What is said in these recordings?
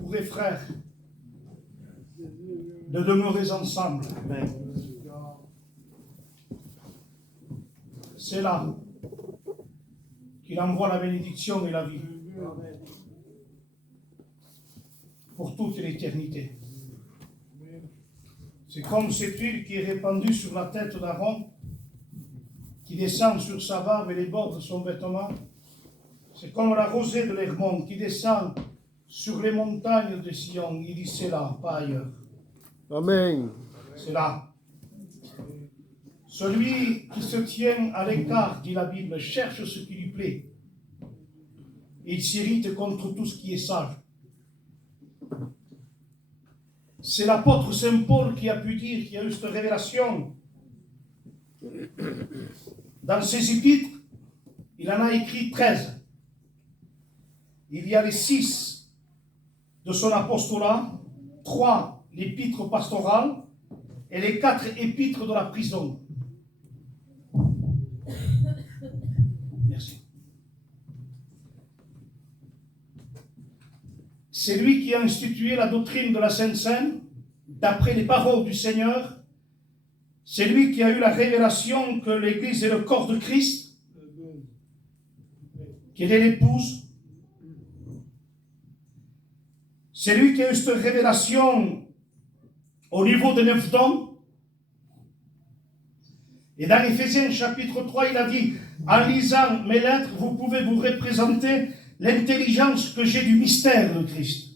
pour les frères de demeurer ensemble. C'est là qu'il envoie la bénédiction et la vie pour toute l'éternité. C'est comme cette huile qui est répandue sur la tête d'Aaron, qui descend sur sa barbe et les bords de son vêtement. C'est comme la rosée de l'Hermon qui descend sur les montagnes de Sion. Il dit c'est là, pas ailleurs. Amen. C'est là. Celui qui se tient à l'écart, dit la Bible, cherche ce qui lui plaît. Et il s'irrite contre tout ce qui est sage. C'est l'apôtre Saint Paul qui a pu dire qu'il y a eu cette révélation. Dans ses épîtres, il en a écrit 13. Il y a les 6 de son apostolat, 3 l'épître pastorale et les 4 épîtres de la prison. Merci. C'est lui qui a institué la doctrine de la Sainte Seine, d'après les paroles du Seigneur. C'est lui qui a eu la révélation que l'Église est le corps de Christ, qu'elle est l'épouse. C'est lui qui a eu cette révélation au niveau des 9 dons. Et dans Éphésiens chapitre 3, il a dit, en lisant mes lettres, vous pouvez vous représenter l'intelligence que j'ai du mystère de Christ.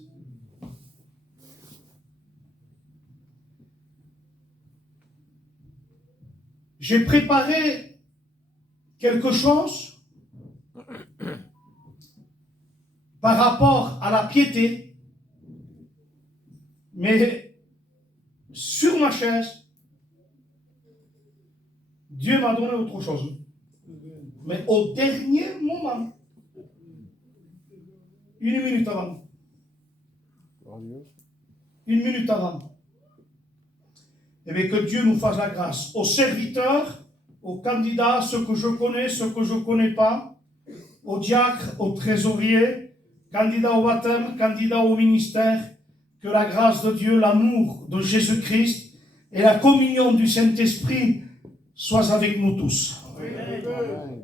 J'ai préparé quelque chose par rapport à la piété, mais sur ma chaise, Dieu m'a donné autre chose. Mais au dernier moment, 1 minute avant, 1 minute avant, et bien que Dieu nous fasse la grâce, aux serviteurs, aux candidats, ceux que je connais, ceux que je ne connais pas, aux diacres, aux trésoriers, candidats au baptême, candidats au ministère, que la grâce de Dieu, l'amour de Jésus-Christ et la communion du Saint-Esprit soient avec nous tous.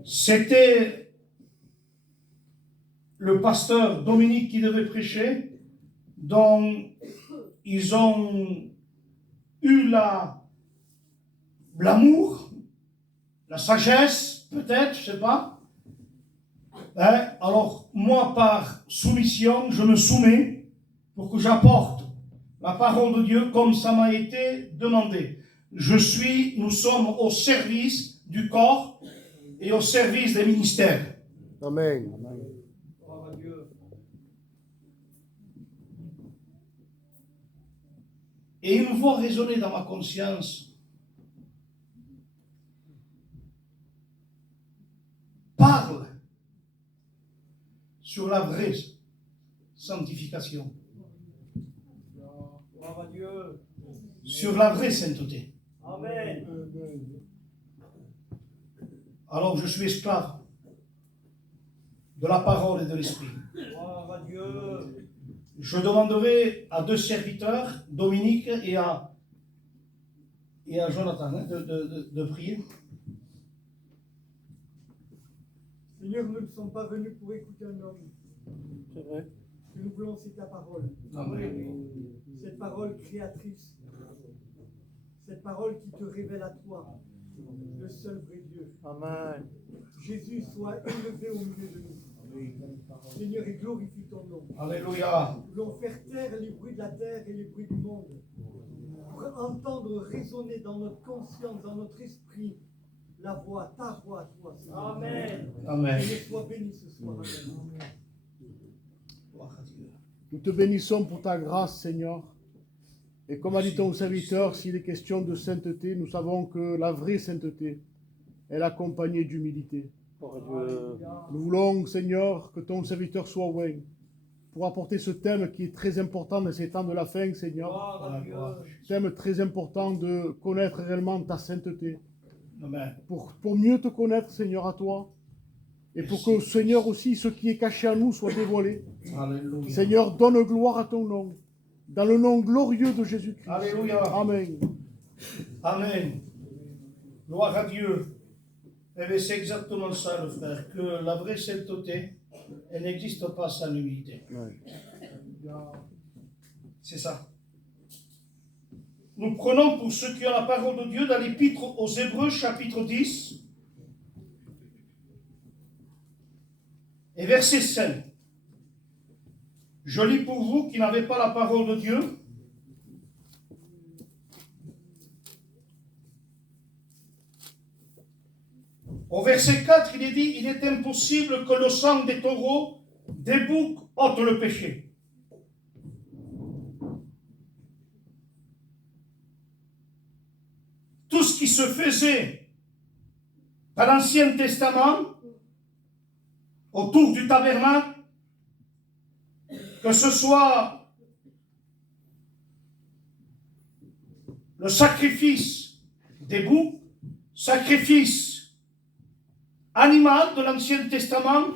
C'était le pasteur Dominique qui devait prêcher, dont ils ont eu l'amour, la sagesse, peut-être, je ne sais pas. Alors, moi, par soumission, je me soumets pour que j'apporte la parole de Dieu comme ça m'a été demandé. Nous sommes au service du corps et au service des ministères. Amen. Et une voix résonnait dans ma conscience. Parle sur la vraie sanctification. Sur la vraie sainteté. Amen. Alors je suis esclave de la parole et de l'esprit. Je demanderai à 2 serviteurs, Dominique et à Jonathan, de prier. Seigneur, nous ne sommes pas venus pour écouter un homme. C'est vrai. Ce que nous voulons, c'est ta parole. Amen. Cette parole créatrice. Cette parole qui te révèle à toi, le seul vrai Dieu. Amen. Jésus, soit élevé au milieu de nous. Seigneur, et glorifie ton nom. Alléluia. Nous voulons faire taire les bruits de la terre et les bruits du monde. Pour entendre résonner dans notre conscience, dans notre esprit, la voix, ta voix, toi, Seigneur. Amen. Amen. Seigneur, sois béni ce soir. Amen. Gloire à Dieu. Nous te bénissons pour ta grâce, Seigneur. Et comme a dit ton serviteur, s'il est question de sainteté, nous savons que la vraie sainteté est accompagnée d'humilité. Nous voulons, Seigneur, que ton serviteur soit loin pour apporter ce thème qui est très important dans ces temps de la fin, Seigneur. Thème très important de connaître réellement ta sainteté. Amen. Pour mieux te connaître, Seigneur, à toi, Et pour que, Seigneur, aussi, ce qui est caché à nous soit dévoilé. Alléluia. Seigneur, donne gloire à ton nom. Dans le nom glorieux de Jésus-Christ. Alléluia. Amen. Amen. Gloire à Dieu. Eh bien, c'est exactement ça, le frère, que la vraie sainteté, elle n'existe pas sans humilité. Ouais. C'est ça. Nous prenons pour ceux qui ont la parole de Dieu dans l'Épître aux Hébreux, chapitre 10, et verset 5. Je lis pour vous qui n'avez pas la parole de Dieu. Au verset 4, il est dit, il est impossible que le sang des taureaux, des boucs, ôte le péché. Tout ce qui se faisait dans l'Ancien Testament, autour du tabernacle, que ce soit le sacrifice des boucs, sacrifice animal de l'Ancien Testament,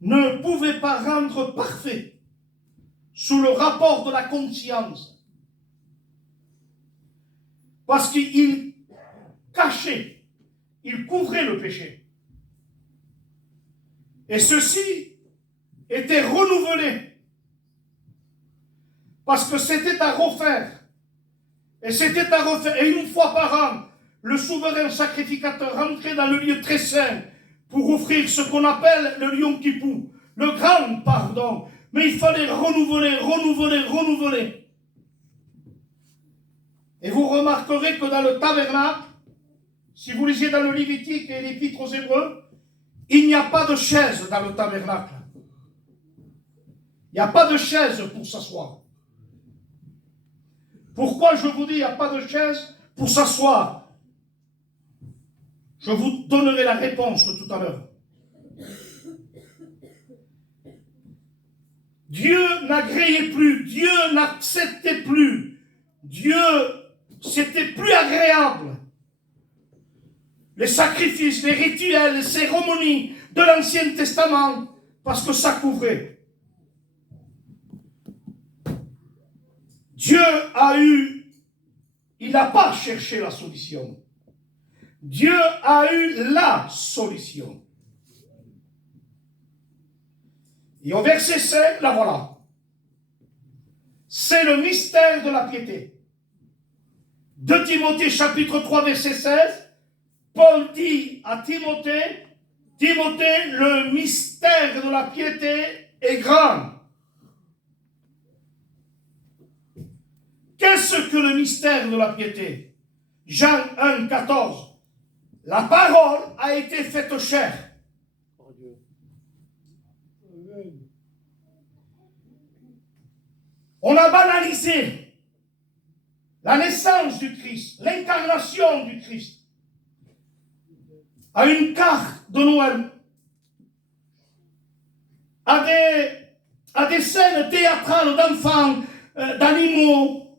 ne pouvait pas rendre parfait sous le rapport de la conscience. Parce qu'il cachait, il couvrait le péché. Et ceci était renouvelé. Parce que c'était à refaire. Et c'était à refaire. Et une fois par an, le souverain sacrificateur rentrait dans le lieu très saint pour offrir ce qu'on appelle le Yom Kippour, le grand pardon. Mais il fallait renouveler. Et vous remarquerez que dans le tabernacle, si vous lisez dans le Lévitique et l'Épître aux Hébreux, il n'y a pas de chaise dans le tabernacle. Il n'y a pas de chaise pour s'asseoir. Pourquoi je vous dis il n'y a pas de chaise pour s'asseoir? Je vous donnerai la réponse tout à l'heure. Dieu n'agréait plus, Dieu n'acceptait plus, Dieu, c'était plus agréable. Les sacrifices, les rituels, les cérémonies de l'Ancien Testament, parce que ça couvrait. Dieu il n'a pas cherché la solution. Dieu a eu la solution. Et au verset 5, la voilà. C'est le mystère de la piété. 2 Timothée chapitre 3 verset 16, Paul dit à Timothée, le mystère de la piété est grand. Qu'est-ce que le mystère de la piété? Jean 1, 14. La parole a été faite chair. On a banalisé la naissance du Christ, l'incarnation du Christ, à une carte de Noël, à des scènes théâtrales d'enfants, d'animaux.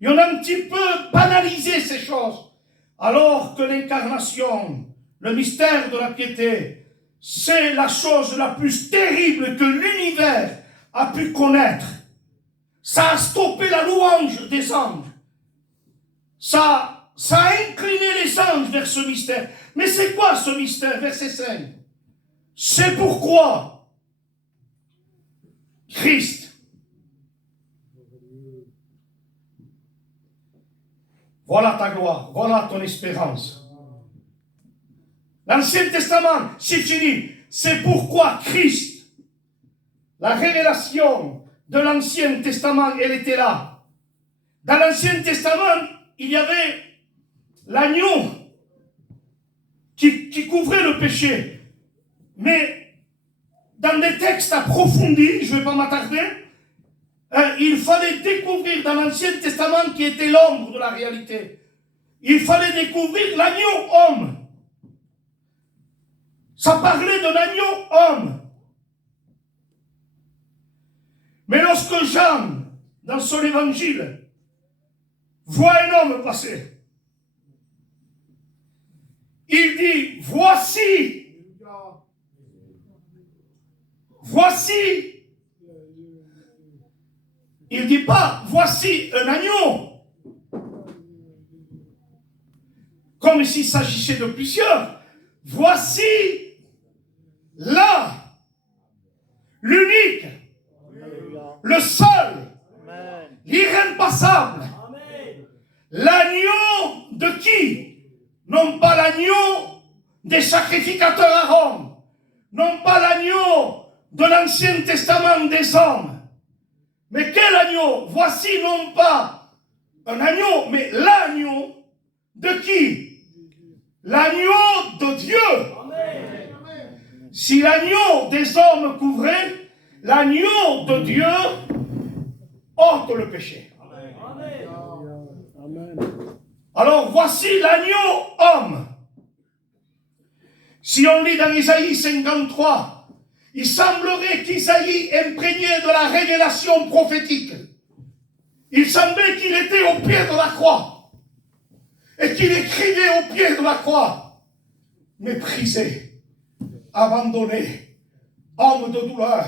Et on a un petit peu banalisé ces choses, alors que l'incarnation, le mystère de la piété, c'est la chose la plus terrible que l'univers a pu connaître. Ça a stoppé la louange des anges. Ça a incliné les anges vers ce mystère. Mais c'est quoi ce mystère? Verset 5. C'est pourquoi Christ, voilà ta gloire, voilà ton espérance. L'Ancien Testament, c'est fini. C'est pourquoi Christ, la révélation de l'Ancien Testament, elle était là. Dans l'Ancien Testament, il y avait l'agneau qui couvrait le péché. Mais dans des textes approfondis, je ne vais pas m'attarder, il fallait découvrir dans l'Ancien Testament qui était l'ombre de la réalité. Il fallait découvrir l'agneau homme. Ça parlait d'un agneau homme. Mais lorsque Jean, dans son évangile, voit un homme passer, il dit, voici voici. Il ne dit pas, voici un agneau. Comme s'il s'agissait de plusieurs. Voici là, l'unique, le seul, l'irrépassable. L'agneau de qui? Non pas l'agneau des sacrificateurs à Rome, non pas l'agneau de l'Ancien Testament des hommes. Mais quel agneau? Voici non pas un agneau, mais l'agneau de qui? L'agneau de Dieu. Si l'agneau des hommes couvrait, l'agneau de Dieu ôte le péché. Amen. Alors voici l'agneau homme. Si on lit dans Isaïe 53, il semblerait qu'Isaïe, imprégné de la révélation prophétique, il semblait qu'il était au pied de la croix et qu'il écrivait au pied de la croix, méprisé, abandonné, homme de douleur,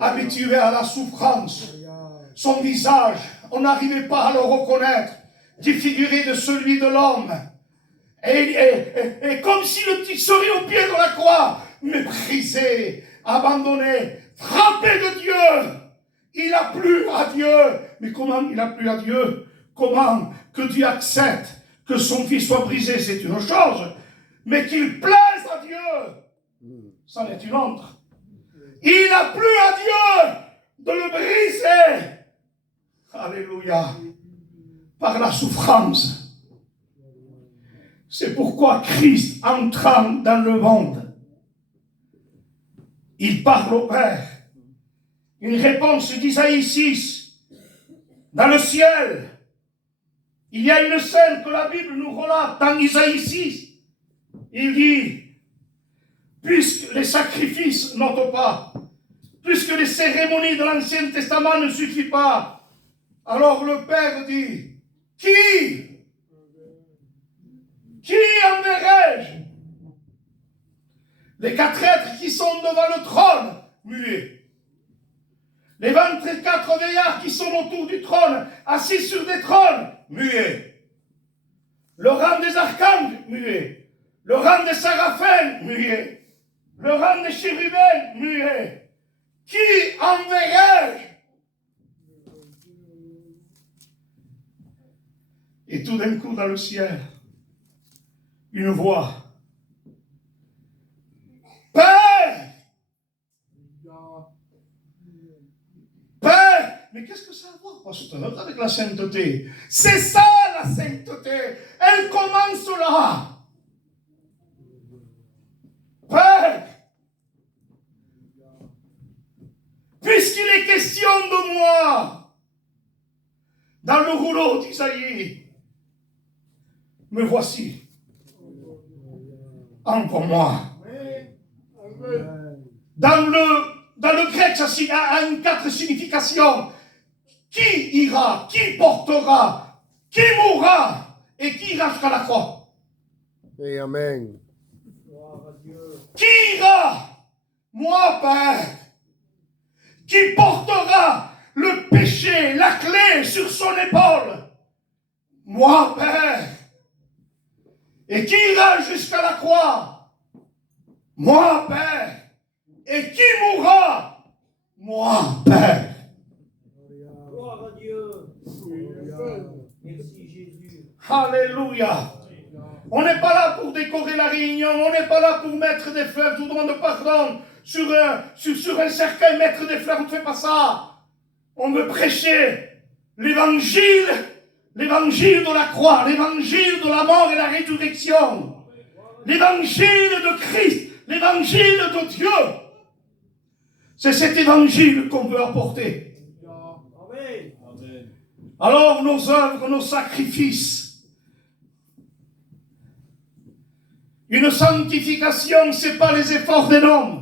habitué à la souffrance. Son visage, on n'arrivait pas à le reconnaître, défiguré de celui de l'homme. Et comme s'il serait au pied de la croix, méprisé, abandonné, frappé de Dieu. Il a plu à Dieu. Mais comment il a plu à Dieu? Comment que Dieu accepte que son fils soit brisé, c'est une chose. Mais qu'il plaise à Dieu, c'en est une autre. Il a plu à Dieu de le briser. Alléluia. Par la souffrance. C'est pourquoi Christ, entrant dans le monde, il parle au Père. Une réponse d'Isaïe 6. Dans le ciel, il y a une scène que la Bible nous relate dans Isaïe 6. Il dit, puisque les sacrifices n'ôtent pas, puisque les cérémonies de l'Ancien Testament ne suffisent pas, alors le Père dit, qui enverrai-je? Les 4 êtres qui sont devant le trône, muets. Les 24 veillards qui sont autour du trône, assis sur des trônes, muets. Le rang des archanges, muets. Le rang des séraphins, muets. Le rang des chérubins, muets. Qui enverrai-je? Et tout d'un coup, dans le ciel, une voix. Père! Père! Mais qu'est-ce que ça a à voir, pasteur, avec la sainteté? C'est ça, la sainteté. Elle commence là. Père! Puisqu'il est question de moi, dans le rouleau d'Isaïe, me voici. Envoie-moi. Dans le grec, ça a une 4 significations. Qui ira? Qui portera? Qui mourra? Et qui ira jusqu'à la croix? Et amen. Qui ira? Moi, Père. Qui portera le péché, la clé sur son épaule? Moi, Père. Et qui ira jusqu'à la croix? Moi, Père. Et qui mourra? Moi, Père. Gloire à Dieu. Merci Jésus. Alléluia. On n'est pas là pour décorer la réunion, on n'est pas là pour mettre des fleurs. Je vous demande pardon. Sur un cercueil, mettre des fleurs, on ne fait pas ça. On veut prêcher l'évangile de la croix, l'évangile de la mort et la résurrection, l'évangile de Christ, l'évangile de Dieu. C'est cet évangile qu'on veut apporter. Amen. Alors nos œuvres, nos sacrifices, une sanctification, ce n'est pas les efforts d'un homme.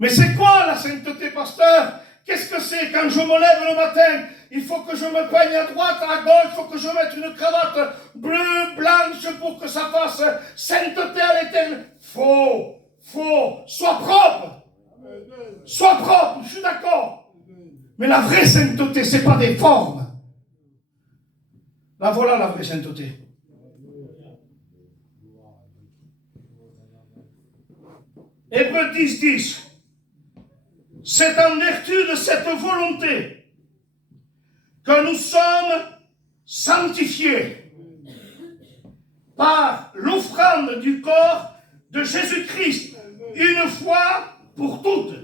Mais c'est quoi la sainteté, pasteur? Qu'est-ce que c'est quand je me lève le matin? Il faut que je me peigne à droite, à gauche, il faut que je mette une cravate bleue, blanche pour que ça fasse sainteté à l'éternel. Faux, sois propre. Sois propre, je suis d'accord. Mais la vraie sainteté, ce n'est pas des formes. Là, voilà la vraie sainteté. Hébreux 10, 10. C'est en vertu de cette volonté que nous sommes sanctifiés par l'offrande du corps de Jésus-Christ, une fois pour toutes.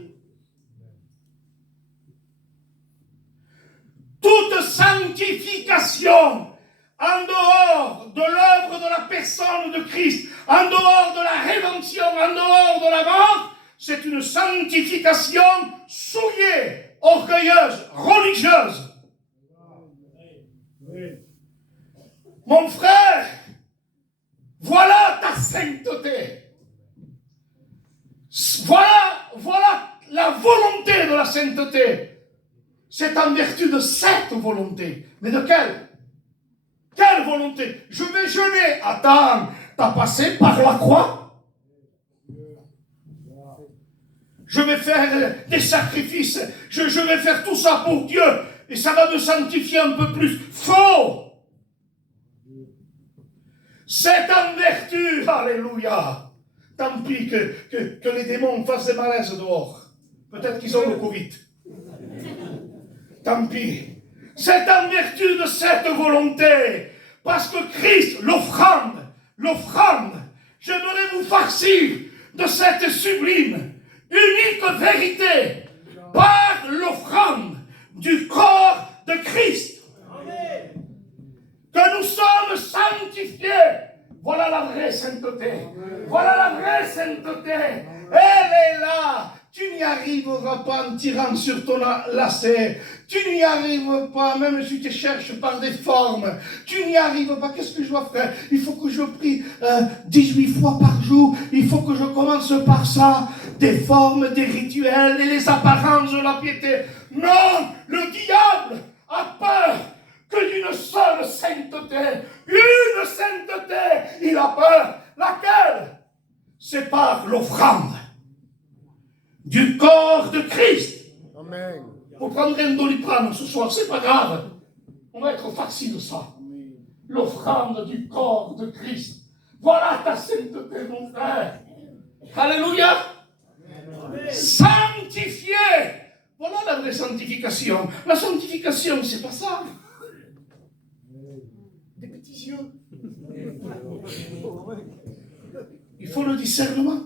Toute sanctification en dehors de l'œuvre de la personne de Christ, en dehors de la rédemption, en dehors de la mort, c'est une sanctification souillée, orgueilleuse, religieuse. Mon frère, voilà ta sainteté. Voilà la volonté de la sainteté. C'est en vertu de cette volonté. Mais de quelle? Quelle volonté? Je vais jeûner. Attends, t'as passé par la croix? Je vais faire des sacrifices. Je vais faire tout ça pour Dieu. Et ça va me sanctifier un peu plus. Faux! C'est en vertu, alléluia. Tant pis que les démons fassent des malaises dehors. Peut-être qu'ils ont le Covid. Tant pis. C'est en vertu de cette volonté. Parce que Christ, l'offrande, j'aimerais vous farcir de cette sublime, unique vérité par l'offrande du corps de Christ. Amen. Que nous sommes sanctifiés. Voilà la vraie sainteté. Voilà la vraie sainteté. Elle est là. Tu n'y arriveras pas en tirant sur ton lacet. Tu n'y arrives pas, même si tu cherches par des formes. Tu n'y arrives pas. Qu'est-ce que je dois faire? Il faut que je prie 18 fois par jour. Il faut que je commence par ça. Des formes, des rituels et les apparences de la piété. Non, le diable a peur que d'une seule sainteté. Une sainteté, il a peur. Laquelle? C'est par l'offrande du corps de Christ. Amen. Vous prendrez un doliprane ce soir, c'est pas grave. On va être farcis de ça. L'offrande du corps de Christ. Voilà ta sainteté, mon frère. Alléluia. Amen. Sanctifié. Voilà la vraie sanctification. La sanctification, c'est pas ça. Des petits yeux. Il faut le discernement.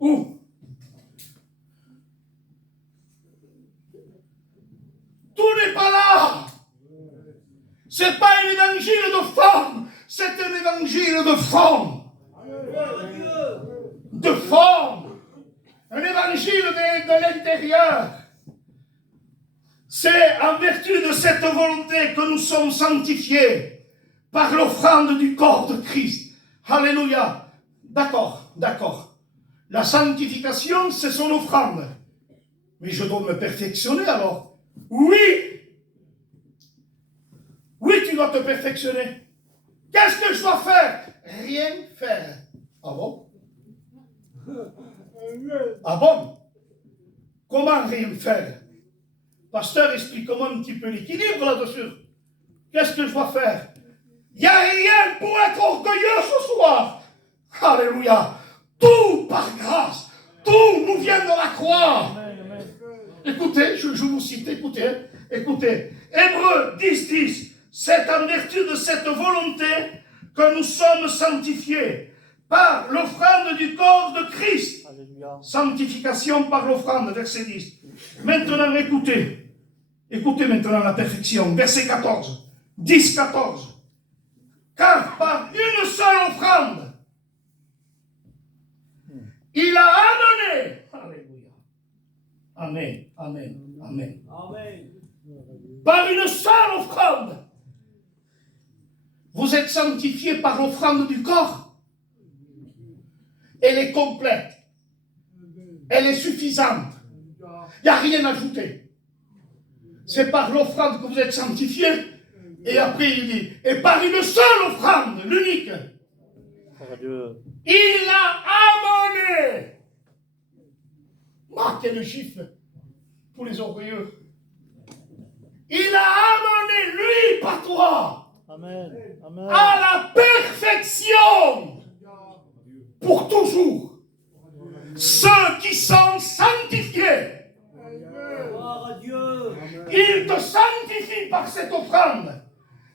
Où? Tout n'est pas là. C'est pas un évangile de forme, c'est un évangile de fond. De forme. Un évangile de l'intérieur. C'est en vertu de cette volonté que nous sommes sanctifiés par l'offrande du corps de Christ. Alléluia. D'accord. La sanctification, c'est son offrande. Mais je dois me perfectionner alors. Oui, tu dois te perfectionner. Qu'est-ce que je dois faire? Rien faire. Ah bon? Ah bon? Comment rien faire? Pasteur, explique-moi un petit peu l'équilibre là-dessus. Qu'est-ce que je dois faire? Il n'y a rien pour être orgueilleux ce soir. Alléluia. Tout par grâce. Tout nous vient de la croix. Écoutez, je vous cite, écoutez. Hébreux 10, 10. C'est en vertu de cette volonté que nous sommes sanctifiés par l'offrande du corps de Christ. Alléluia. Sanctification par l'offrande, verset 10. Maintenant, écoutez maintenant la perfection, verset 14. 10, 14. Car par une seule offrande, il a amené. Alléluia. Amen. Par une seule offrande. Vous êtes sanctifiés par l'offrande du corps. Elle est complète. Elle est suffisante. Il n'y a rien à ajouter. C'est par l'offrande que vous êtes sanctifiés. Et après il dit, et par une seule offrande, l'unique. Il l'a amené. Ah, quel gifle pour les orgueilleux. Il a amené, lui, pas toi, Amen. Amen. à la perfection pour toujours. Ceux qui sont sanctifiés. Gloire à Dieu. Il te sanctifie par cette offrande.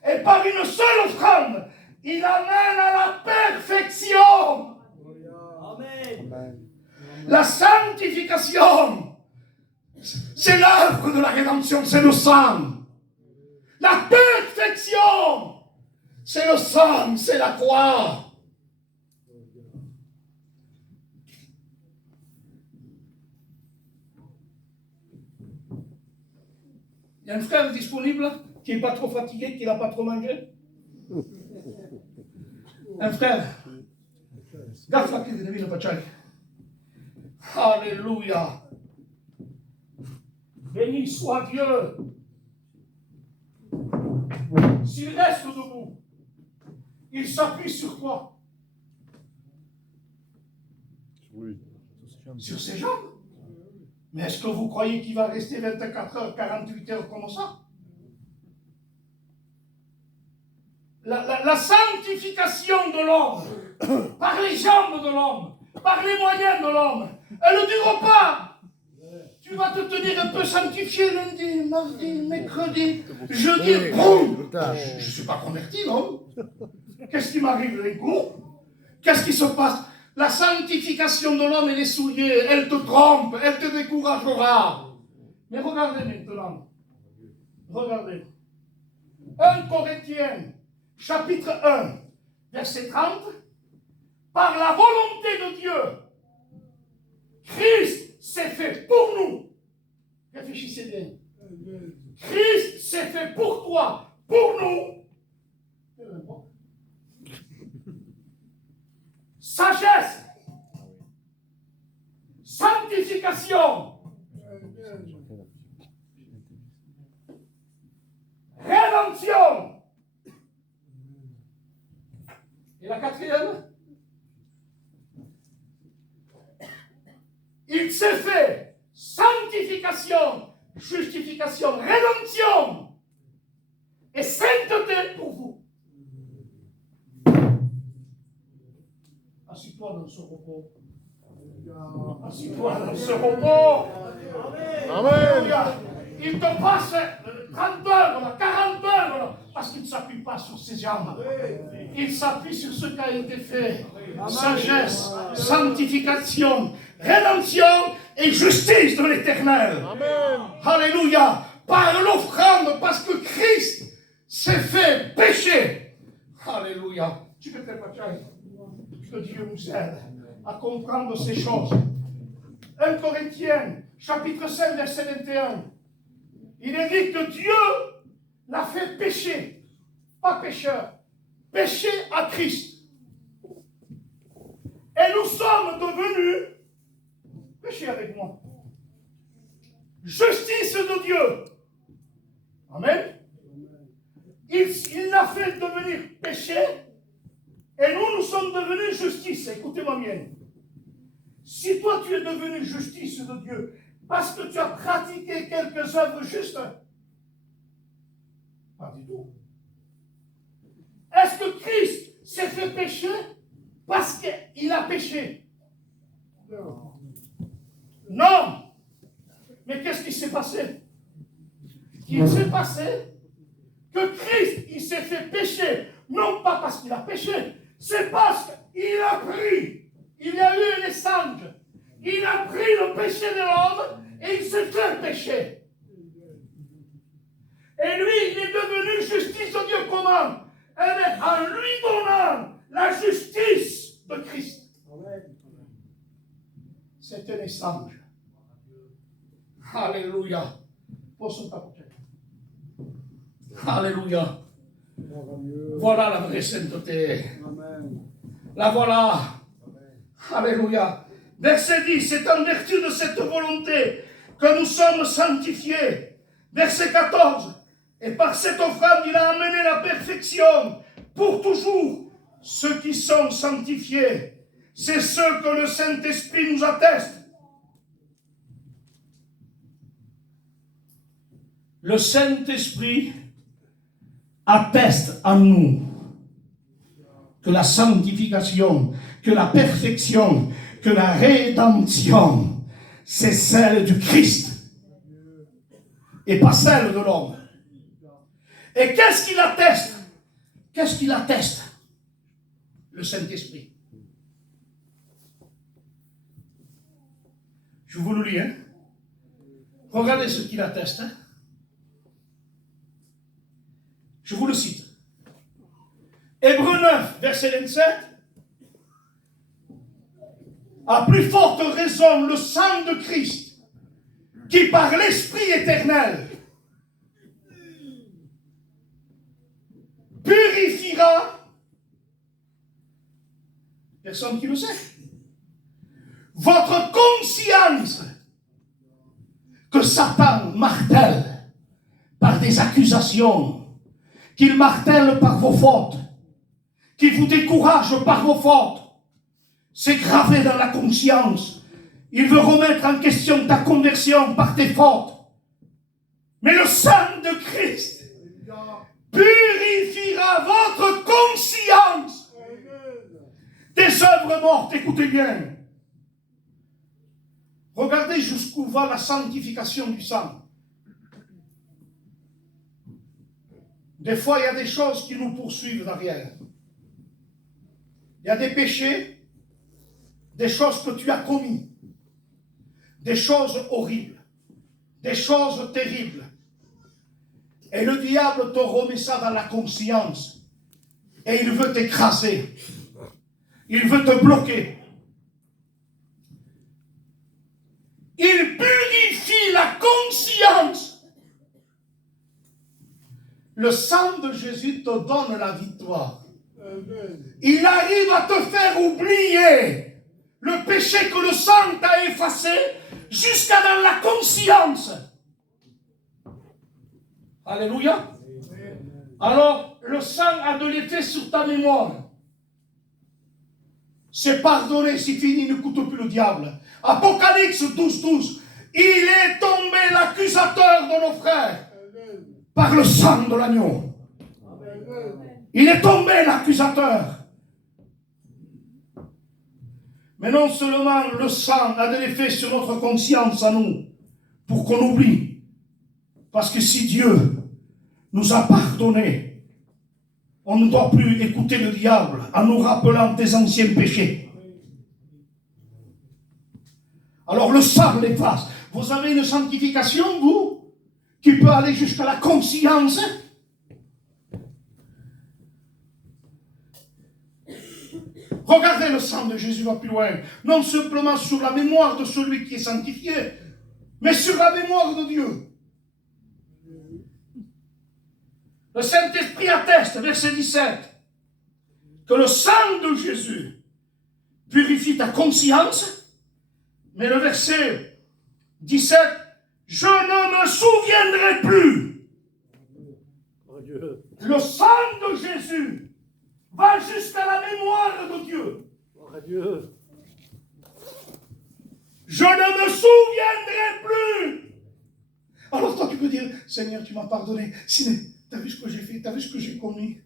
Et par une seule offrande, il amène à la perfection. Amen. La sanctification, c'est l'œuvre de la rédemption, c'est le sang. La perfection, c'est le sang, c'est la croix. Il y a un frère disponible qui n'est pas trop fatigué, qui n'a pas trop mangé. Un frère. Gaffa che devi lo facciare. Alléluia. Béni soit Dieu. S'il reste debout, il s'appuie sur quoi? Oui. Sur ses jambes. Mais est-ce que vous croyez qu'il va rester 24 heures, 48 heures comme ça? La sanctification de l'homme, par les jambes de l'homme, par les moyens de l'homme, elle ne dure pas. Tu vas te tenir un peu sanctifié lundi, mardi, mercredi, jeudi, boum. Je ne suis pas converti, non? Qu'est-ce qui m'arrive d'un coup? Qu'est-ce qui se passe? La sanctification de l'homme et les souliers, elle te trompe, elle te découragera. Mais regardez maintenant. Regardez. 1 Corinthiens, chapitre 1, verset 30. Par la volonté de Dieu, Christ s'est fait pour nous. Réfléchissez bien. Christ s'est fait pour toi, pour nous. Sagesse, sanctification, rédemption. Et la quatrième, il s'est fait sanctification, justification, rédemption et sainteté pour vous. Assis-toi dans ce repos. Assis-toi dans ce repos. Amen. Il te passe 30 heures, 40 heures, parce qu'il ne s'appuie pas sur ses jambes. Il s'appuie sur ce qui a été fait. Sagesse, sanctification, rédemption et justice de l'Éternel. Alléluia. Par l'offrande, parce que Christ s'est fait pécher. Alléluia. Tu peux te partager. Que Dieu nous aide à comprendre ces choses. 1 Corinthiens, chapitre 5, verset 21. Il est dit que Dieu l'a fait pécher, pas pécheur, pécher à Christ. Et nous sommes devenus, péchez avec moi, justice de Dieu. Amen. Il l'a fait devenir péché. Et nous sommes devenus justice. Écoutez-moi bien. Si toi tu es devenu justice de Dieu parce que tu as pratiqué quelques œuvres justes, pas du tout. Est-ce que Christ s'est fait pécher parce qu'il a péché? Non. Mais qu'est-ce qui s'est passé? Il s'est passé que Christ, il s'est fait pécher, non pas parce qu'il a péché, c'est parce qu'il a pris, il y a eu un échange, il a pris le péché de l'homme et il s'est fait pécher. Et lui, il est devenu justice de Dieu comment? Eh bien, en lui donnant la justice de Christ. C'est un échange. Alléluia. Posso t'apporter. Alléluia. Voilà la vraie sainteté. Amen. La voilà. Amen. Alléluia. Verset 10, c'est en vertu de cette volonté que nous sommes sanctifiés. Verset 14, et par cette offrande, il a amené la perfection pour toujours ceux qui sont sanctifiés. C'est ce que le Saint-Esprit nous atteste. Le Saint-Esprit atteste en nous que la sanctification, que la perfection, que la rédemption, c'est celle du Christ et pas celle de l'homme. Et qu'est-ce qu'il atteste? Qu'est-ce qu'il atteste? Le Saint-Esprit. Je vous le lis, hein? Regardez ce qu'il atteste, hein? Je vous le cite. Hébreux 9, verset 27. À plus forte raison, le sang de Christ, qui par l'Esprit éternel purifiera, personne qui le sait, votre conscience que Satan martèle par des accusations, qu'il martèle par vos fautes, qu'il vous décourage par vos fautes. C'est gravé dans la conscience. Il veut remettre en question ta conversion par tes fautes. Mais le sang de Christ purifiera votre conscience des œuvres mortes. Écoutez bien. Regardez jusqu'où va la sanctification du sang. Des fois, il y a des choses qui nous poursuivent derrière. Il y a des péchés, des choses que tu as commis, des choses horribles, des choses terribles. Et le diable te remet ça dans la conscience. Et il veut t'écraser. Il veut te bloquer. Il purifie la conscience. Le sang de Jésus te donne la victoire. Il arrive à te faire oublier le péché que le sang t'a effacé jusqu'à dans la conscience. Alléluia. Alors, le sang a de l'effet sur ta mémoire. C'est pardonné, c'est fini, ne coûte plus le diable. Apocalypse 12, 12. Il est tombé l'accusateur de nos frères par le sang de l'agneau. Il est tombé l'accusateur. Mais non seulement le sang a de l'effet sur notre conscience à nous, pour qu'on oublie. Parce que si Dieu nous a pardonné, on ne doit plus écouter le diable en nous rappelant des anciens péchés. Alors le sang l'efface. Vous avez une sanctification, vous, qui peut aller jusqu'à la conscience. Regardez, le sang de Jésus va plus loin. Non simplement sur la mémoire de celui qui est sanctifié, mais sur la mémoire de Dieu. Le Saint-Esprit atteste, verset 17, que le sang de Jésus purifie ta conscience, mais le verset 17, je ne me souviendrai plus. Le sang de Jésus va jusqu'à la mémoire de Dieu. Je ne me souviendrai plus. Alors toi tu peux dire, Seigneur, tu m'as pardonné. T'as vu ce que j'ai fait, t'as vu ce que j'ai commis.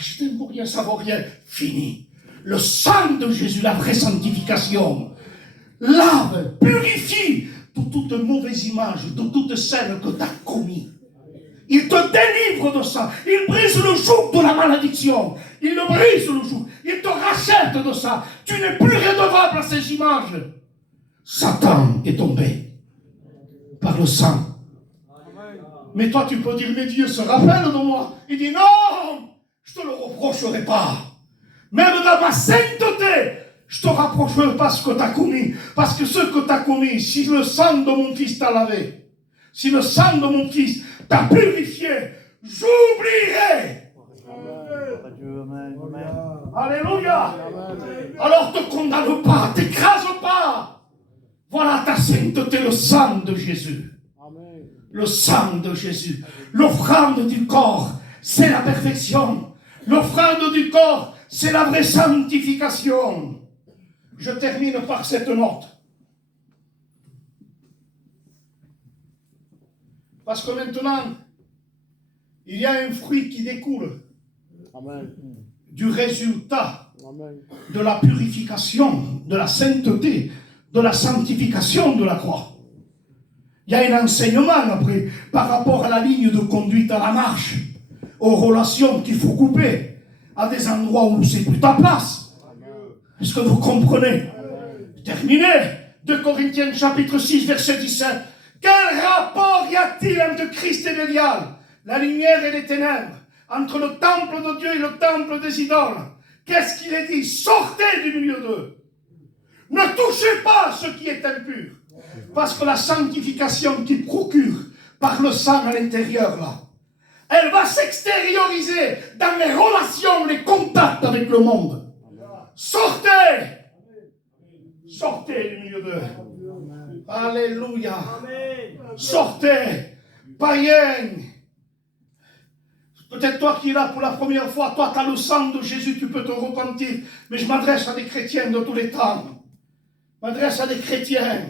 Je t'aime pour rien, ça vaut rien. Fini. Le sang de Jésus, la vraie sanctification, lave, purifie de toute mauvaise image, de toute celle que tu as commis. Il te délivre de ça. Il brise le joug de la malédiction. Il le brise le joug. Il te rachète de ça. Tu n'es plus redevable à ces images. Satan est tombé par le sang. Mais toi, tu peux dire, mais Dieu se rappelle de moi. Il dit, non, je ne te le reprocherai pas. Même dans ma sainteté, je ne te rapprocherai pas ce que tu as commis. Parce que ce que tu as commis, si le sang de mon fils t'a lavé, si le sang de mon fils t'a purifié, j'oublierai. Alléluia. Alors ne te condamne pas, t'écrase pas. Voilà ta sainteté, le sang de Jésus. Le sang de Jésus. L'offrande du corps, c'est la perfection. L'offrande du corps, c'est la vraie sanctification. Je termine par cette note. Parce que maintenant, il y a un fruit qui découle Amen. du résultat Amen. de la purification, de la sainteté, de la sanctification de la croix. Il y a un enseignement après par rapport à la ligne de conduite à la marche, aux relations qu'il faut couper, à des endroits où c'est plus ta place. Est-ce que vous comprenez? Terminé. 2 Corinthiens chapitre 6 verset 17. Quel rapport y a-t-il entre Christ et Bélial, la lumière et les ténèbres, entre le temple de Dieu et le temple des idoles? Qu'est-ce qu'il est dit? Sortez du milieu d'eux. Ne touchez pas ce qui est impur. Parce que la sanctification qui procure par le sang à l'intérieur, là, elle va s'extérioriser dans les relations, les contacts avec le monde. Sortez! Sortez du milieu d'eux. Alléluia. Sortez, païens. Peut-être toi qui es là pour la première fois, toi tu as le sang de Jésus, tu peux te repentir. Mais je m'adresse à des chrétiens de tous les temps. Je m'adresse à des chrétiens.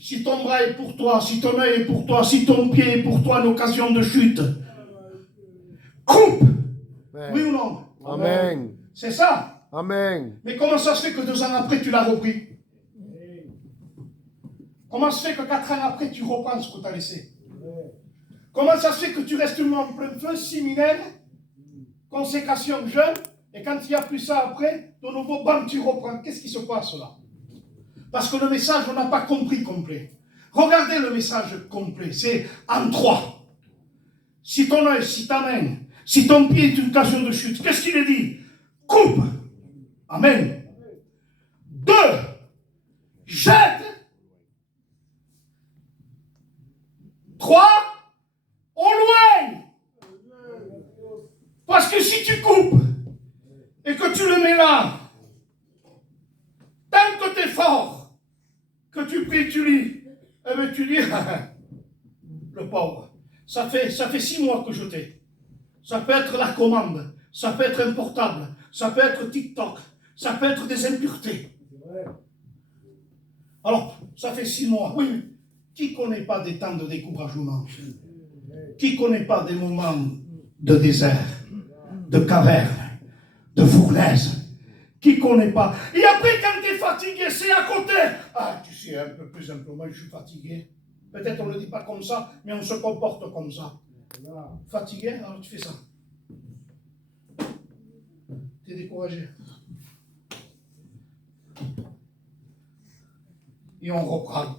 Si ton bras est pour toi, si ton œil est pour toi, si ton pied est pour toi une occasion de chute, coupe. Amen. Oui ou non? Amen. C'est ça. Amen. Mais comment ça se fait que 2 ans après tu l'as repris? Comment ça se fait que 4 ans après tu reprends ce que tu as laissé? Comment ça se fait que tu restes en plein feu, séminaire, consécration jeune, et quand il n'y a plus ça après, de nouveau, bam, tu reprends. Qu'est-ce qui se passe là? Parce que le message, on n'a pas compris complet. Regardez le message complet, c'est en 3. Si ton œil, si ta main, si ton pied est une occasion de chute, qu'est-ce qu'il est dit? Coupe. Amen. 2. Jette. 3. Au loin. Parce que si tu coupes et que tu le mets là, tant que tu es fort, que tu pries, tu lis, eh bien tu dis, le pauvre, ça fait 6 mois que je t'ai. Ça peut être la commande, ça peut être un portable, ça peut être TikTok, ça peut être des impuretés. Alors, ça fait 6 mois, oui. Qui ne connaît pas des temps de découragement? Qui ne connaît pas des moments de désert, de caverne, de fournaise? Qui ne connaît pas? Et après, quand tu es fatigué, c'est à côté. Ah, tu sais, un peu plus simplement, je suis fatigué. Peut-être on ne le dit pas comme ça, mais on se comporte comme ça. Fatigué, alors tu fais ça. Tu es découragé. Et on reprend.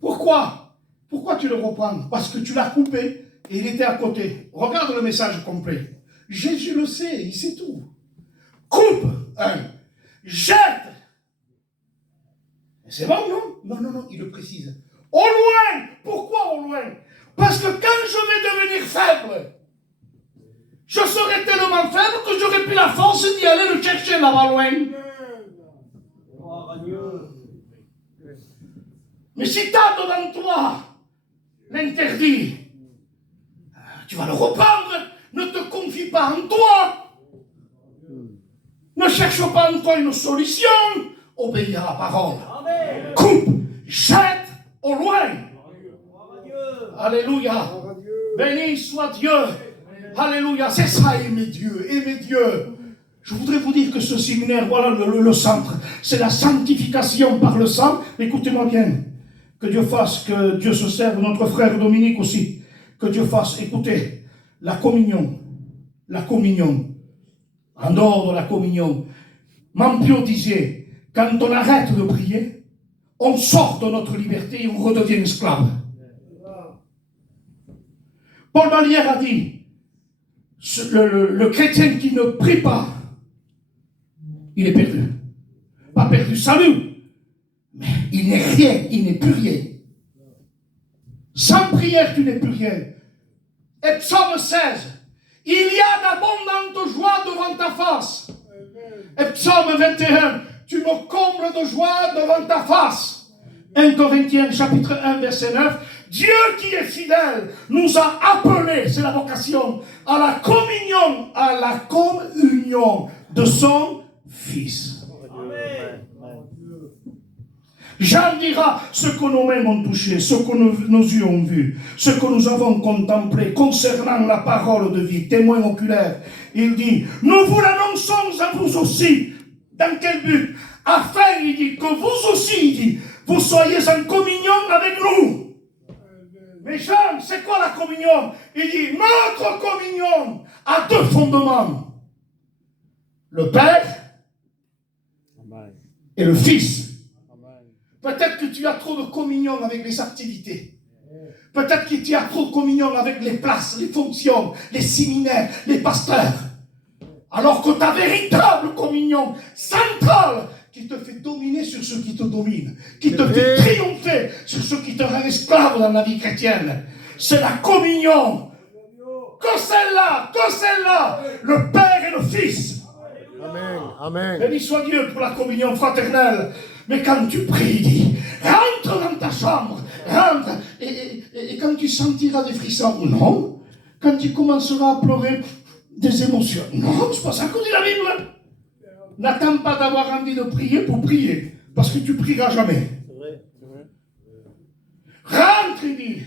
Pourquoi? Pourquoi tu le reprends? Parce que tu l'as coupé et il était à côté. Regarde le message complet. Jésus le sait, il sait tout. Coupe, jette. C'est bon, non? Non, il le précise. Au loin. Pourquoi au loin? Parce que quand je vais devenir faible, je serai tellement faible que j'aurai plus la force d'y aller le chercher là-bas loin. Mais si tu as devant toi l'interdit, tu vas le reprendre. Ne te confie pas en toi. Ne cherche pas en toi une solution. Obéis à la parole. Amen. Coupe, jette au loin. Alléluia. Béni soit Dieu. Alléluia. C'est ça, aimer Dieu. Aimer Dieu. Je voudrais vous dire que ce séminaire, voilà le centre. C'est la sanctification par le sang. Écoutez-moi bien. Que Dieu fasse, que Dieu se serve, notre frère Dominique aussi. Que Dieu fasse, écoutez, la communion. En dehors de la communion. Mampio disait, quand on arrête de prier, on sort de notre liberté et on redevient esclave. Paul Vallière a dit, le chrétien qui ne prie pas, il est perdu. Pas perdu salut, mais il n'est rien, il n'est plus rien. Sans prière, tu n'es plus rien. Et psaume 16, il y a d'abondantes joies devant ta face. Et psaume 21, tu me combles de joie devant ta face. 1 Corinthiens chapitre 1 verset 9, Dieu qui est fidèle nous a appelés, c'est la vocation, à la communion de son Fils. Jean dira ce que nos mains ont touché, ce que nos yeux ont vu, ce que nous avons contemplé concernant la parole de vie, témoin oculaire. Il dit, nous vous l'annonçons à vous aussi. Dans quel but? Afin, il dit, que vous aussi, il dit, vous soyez en communion avec nous. Mais Jean, c'est quoi la communion? Il dit, notre communion a deux fondements. Le Père et le Fils. Peut-être que tu as trop de communion avec les activités. Peut-être que tu as trop de communion avec les places, les fonctions, les séminaires, les pasteurs. Alors que ta véritable communion centrale, qui te fait dominer sur ceux qui te dominent, qui te fait triompher sur ceux qui te rendent esclave dans la vie chrétienne, c'est la communion. Que celle-là, le Père et le Fils. Amen. Amen. Béni soit Dieu pour la communion fraternelle. Mais quand tu pries, dis, rentre dans ta chambre, rentre, et quand tu sentiras des frissons, non. Quand tu commenceras à pleurer des émotions, non, c'est pas ça que dit la Bible. N'attends pas d'avoir envie de prier pour prier, parce que tu prieras jamais. C'est vrai. Rentre, il dit,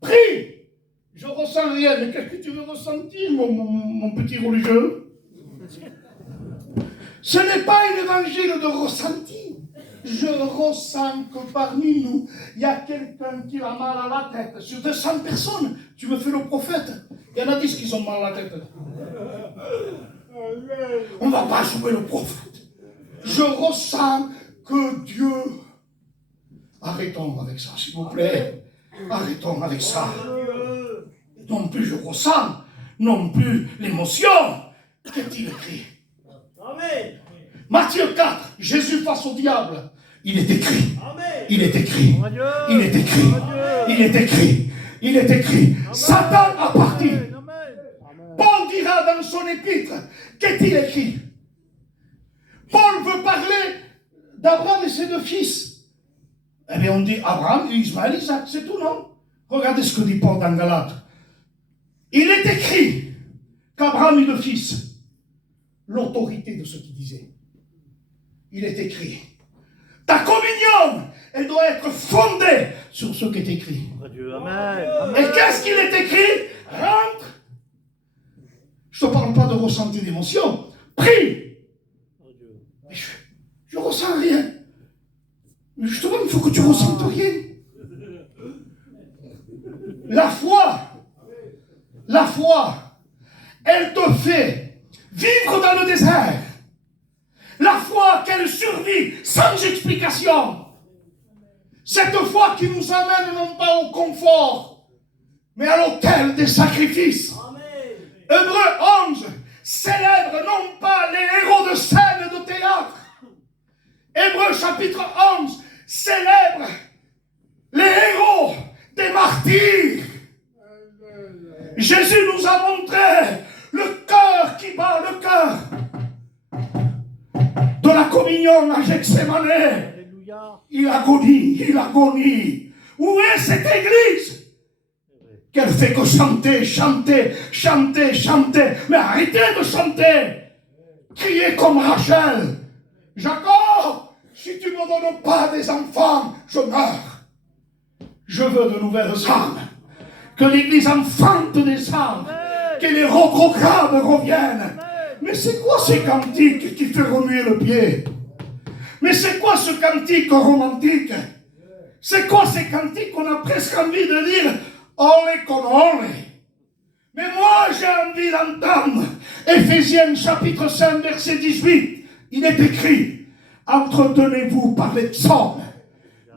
prie. Je ressens rien, mais qu'est-ce que tu veux ressentir, mon petit religieux? Ce n'est pas un évangile de ressenti. Je ressens que parmi nous, il y a quelqu'un qui a mal à la tête. Sur 200 personnes, tu me fais le prophète. Il y en a 10 qui ont mal à la tête. On ne va pas jouer le prophète. Je ressens que Dieu... Arrêtons avec ça, s'il vous plaît. Arrêtons avec ça. Non plus je ressens, non plus l'émotion. Qu'est-il écrit? Amen. Matthieu 4, Jésus face au diable. Il est écrit. Amen. Il est écrit. Il est écrit. Il est écrit. Il est écrit. Satan a parti. Paul dira dans son épître, qu'est-il écrit? Paul veut parler d'Abraham et ses deux fils. Eh bien on dit Abraham, Ismaël, Isaac, c'est tout, non? Regardez ce que dit Paul dans Galates. Il est écrit qu'Abraham eut deux fils. L'autorité de ce qu'il disait. Il est écrit. Ta communion, elle doit être fondée sur ce qui est écrit. Amen. Et qu'est-ce qu'il est écrit? Rentre. Je ne te parle pas de ressenti d'émotion. Prie. Mais je ne ressens rien. Mais justement, il faut que tu ressentes rien. La foi, elle te fait vivre dans le désert. La foi qu'elle survit sans explication. Cette foi qui nous amène non pas au confort, mais à l'autel des sacrifices. Hébreux 11 célèbre non pas les héros de scène et de théâtre. Hébreux chapitre 11 célèbre les héros des martyrs. Jésus nous a montré le cœur qui bat, le cœur de la communion à Gethsémane. Il agonie. Où est cette église qu'elle fait que chanter? Mais arrêtez de chanter. Criez comme Rachel. Jacob, si tu ne me donnes pas des enfants, je meurs. Je veux de nouvelles âmes. Que l'église enfante des âmes. Que les rétrogrades reviennent. Mais c'est quoi ces cantiques qui fait remuer le pied? Mais c'est quoi ce cantique romantique? C'est quoi ces cantiques qu'on a presque envie de dire Ole con ole? Mais moi j'ai envie d'entendre Éphésiens chapitre 5 verset 18. Il est écrit: entretenez-vous par les psaumes,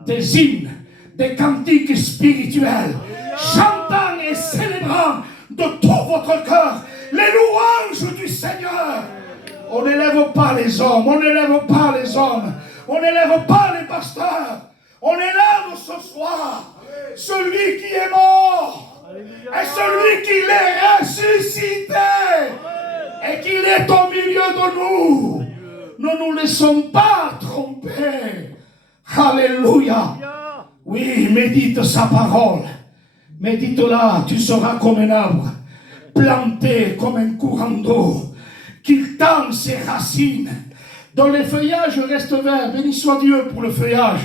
des hymnes, des cantiques spirituels, chantant et célébrant de tout votre cœur les louanges du Seigneur. On n'élève pas les hommes, on n'élève pas les hommes, on n'élève pas les pasteurs, on élève ce soir celui qui est mort et celui qui l'est ressuscité et qu'il est au milieu de nous. Ne nous laissons pas tromper. Alléluia. Oui, médite sa parole. Médite-la, tu seras comme un arbre, planté comme un courant d'eau, qu'il tend ses racines, dont les feuillages restent verts. Béni soit Dieu pour le feuillage.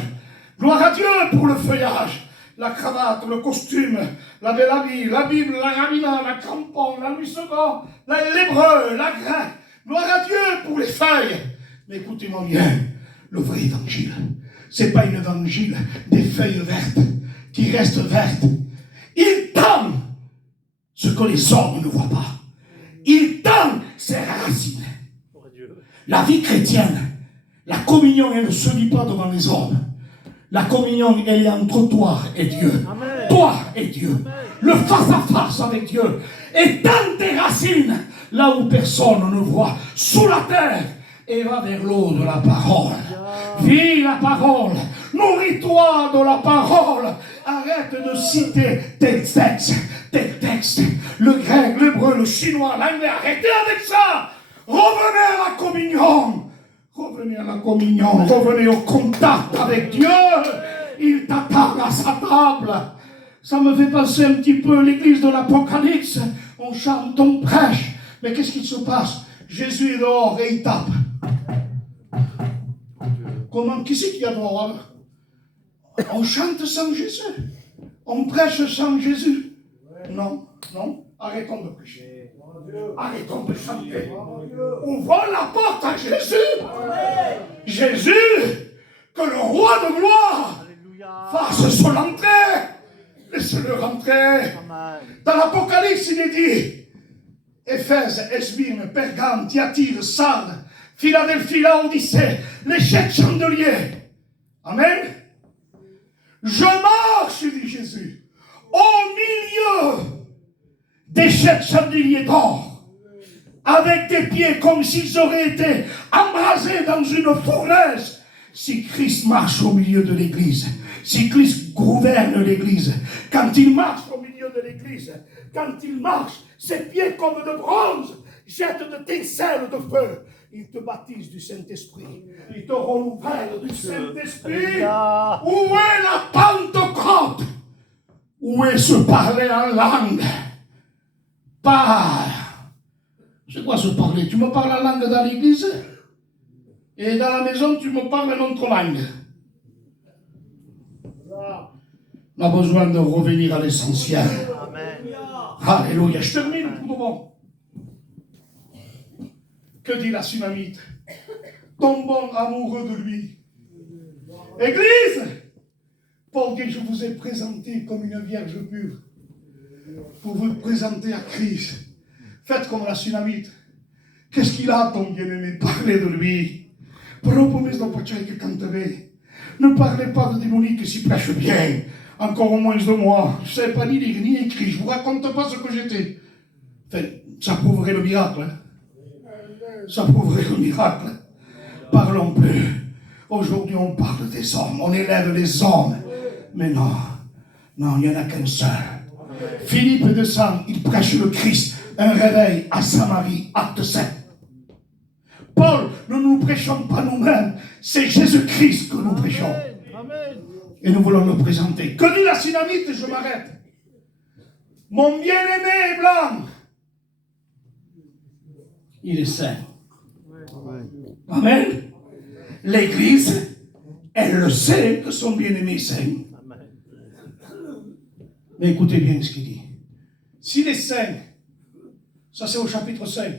Gloire à Dieu pour le feuillage, la cravate, le costume, la belle habille, la Bible, la ramina, la crampon, la nuit seconde, l'hébreu, la grecque. Gloire à Dieu pour les feuilles. Mais écoutez-moi bien, le vrai évangile, c'est pas une évangile des feuilles vertes qui restent vertes. Il tend ce que les hommes ne voient pas. Il tend ses racines. La vie chrétienne, la communion, elle ne se vit pas devant les hommes. La communion, elle est entre toi et Dieu. Amen. Toi et Dieu. Amen. Le face-à-face avec Dieu. Et tend tes racines là où personne ne voit. Sous la terre. Et va vers l'eau de la parole. Vis la parole. Nourris-toi de la parole. Arrête de citer tes textes. Tes textes. Le grec, l'hébreu, le chinois, l'anglais. Arrêtez avec ça. Revenez à la communion. Revenez à la communion. Revenez au contact avec Dieu. Il t'attend à sa table. Ça me fait penser un petit peu à l'église de l'Apocalypse. On chante, on prêche. Mais qu'est-ce qui se passe? Jésus est dehors et il tape. Comment? Qui c'est qu'il y a dehors? On chante sans Jésus. On prêche sans Jésus. Non, non. Arrêtons de prêcher. Arrêtons de chanter. Ouvrons la porte à Jésus. Jésus, que le roi de gloire fasse son entrée. Laissez-le rentrer. Dans l'Apocalypse, il est dit Éphèse, Esmine, Pergame, Thyatire, Sardes, Philadelphie, Laodicée, les 7 chandeliers. Amen. Je marche, dit Jésus, au milieu des 7 chandeliers d'or, avec des pieds comme s'ils auraient été embrasés dans une fournaise. Si Christ marche au milieu de l'église, si Christ gouverne l'église, quand il marche au milieu de l'église, quand il marche, ses pieds comme de bronze jettent de tincelles de feu. Il te baptise du Saint-Esprit. Il te renouvelle du Saint-Esprit. Où est la Pentecôte? Où est ce parler en langue? Parle. C'est quoi ce parler? Tu me parles en langue dans l'église? Et dans la maison, tu me parles une autre langue. On a besoin de revenir à l'essentiel. Amen. Alléluia. Je termine pour de bon. Que dit la Sunamite? Tombons amoureux de lui. Église, Paul dit, je vous ai présenté comme une vierge pure pour vous présenter à Christ. Faites comme la Sunamite. Qu'est-ce qu'il a, ton bien-aimé? Parlez de lui. Ne parlez pas de démonique s'il prêche bien. Encore au moins de moi. Je ne sais pas ni lire ni écrire. Je ne vous raconte pas ce que j'étais. Enfin, ça prouverait le miracle. Hein? Ça prouverait le miracle. Parlons plus. Aujourd'hui, on parle des hommes. On élève les hommes. Mais non. Non, il n'y en a qu'un seul. Philippe descend. Il prêche le Christ. Un réveil à Samarie. Acte 7. Paul, nous ne nous prêchons pas nous-mêmes. C'est Jésus-Christ que nous prêchons. Amen. Et nous voulons le présenter. Que dit la Sunamite? Je m'arrête. Mon bien-aimé est blanc. Il est saint. Amen. L'Église, elle le sait que son bien-aimé est saint. Mais écoutez bien ce qu'il dit. S'il est saint, ça c'est au chapitre 5.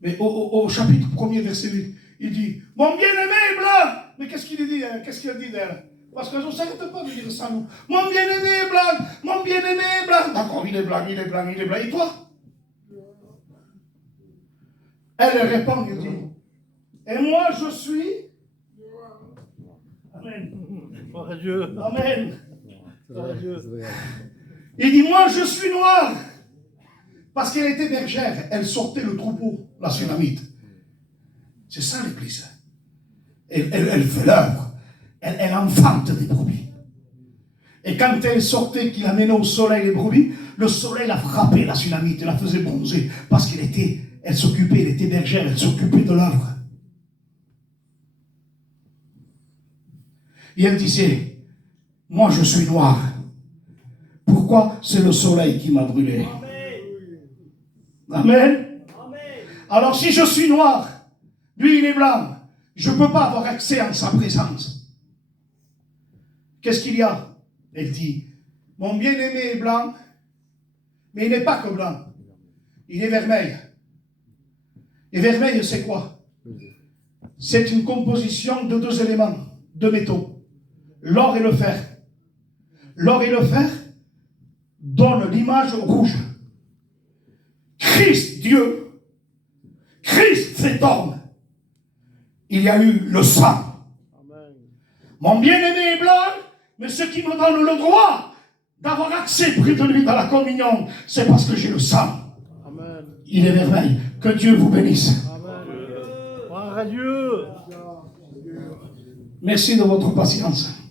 Mais au chapitre 1er, verset 8, il dit, mon bien-aimé est blanc. Mais qu'est-ce qu'il dit? Qu'est-ce qu'il dit d'elle? Parce que je ne s'arrête pas de dire ça, nous. Mon bien-aimé est blanc. Mon bien-aimé est blanc. D'accord, il est blanc, il est blanc, il est blanc. Et toi? Elle répond, il dit, et moi je suis... Amen. Amen. Il dit, moi je suis noir. Parce qu'elle était bergère, elle sortait le troupeau, la Sunamite. C'est ça l'Église. Elle fait l'œuvre. Elle enfante des brebis. Et quand elle sortait, qu'il amenait au soleil les brebis, le soleil la frappait, la Sunamite, elle la faisait bronzer. Parce elle s'occupait, elle était bergère, elle s'occupait de l'œuvre. Et elle disait, moi je suis noir. Pourquoi? C'est le soleil qui m'a brûlé. Amen. Alors si je suis noir, lui il est blanc, je ne peux pas avoir accès en sa présence. qu'est-ce qu'il y a? Elle dit, mon bien-aimé est blanc, mais il n'est pas que blanc. Il est vermeil. Et vermeil, c'est quoi? C'est une composition de deux éléments, deux métaux, l'or et le fer. L'or et le fer donnent l'image rouge. Christ, Dieu, Christ, cet homme, il y a eu le sang. Amen. Mon bien-aimé est blanc, mais ce qui me donne le droit d'avoir accès près de lui dans la communion, c'est parce que j'ai le sang. Amen. Il est vermeil. Que Dieu vous bénisse. Amen. Gloire à Dieu. Merci de votre patience.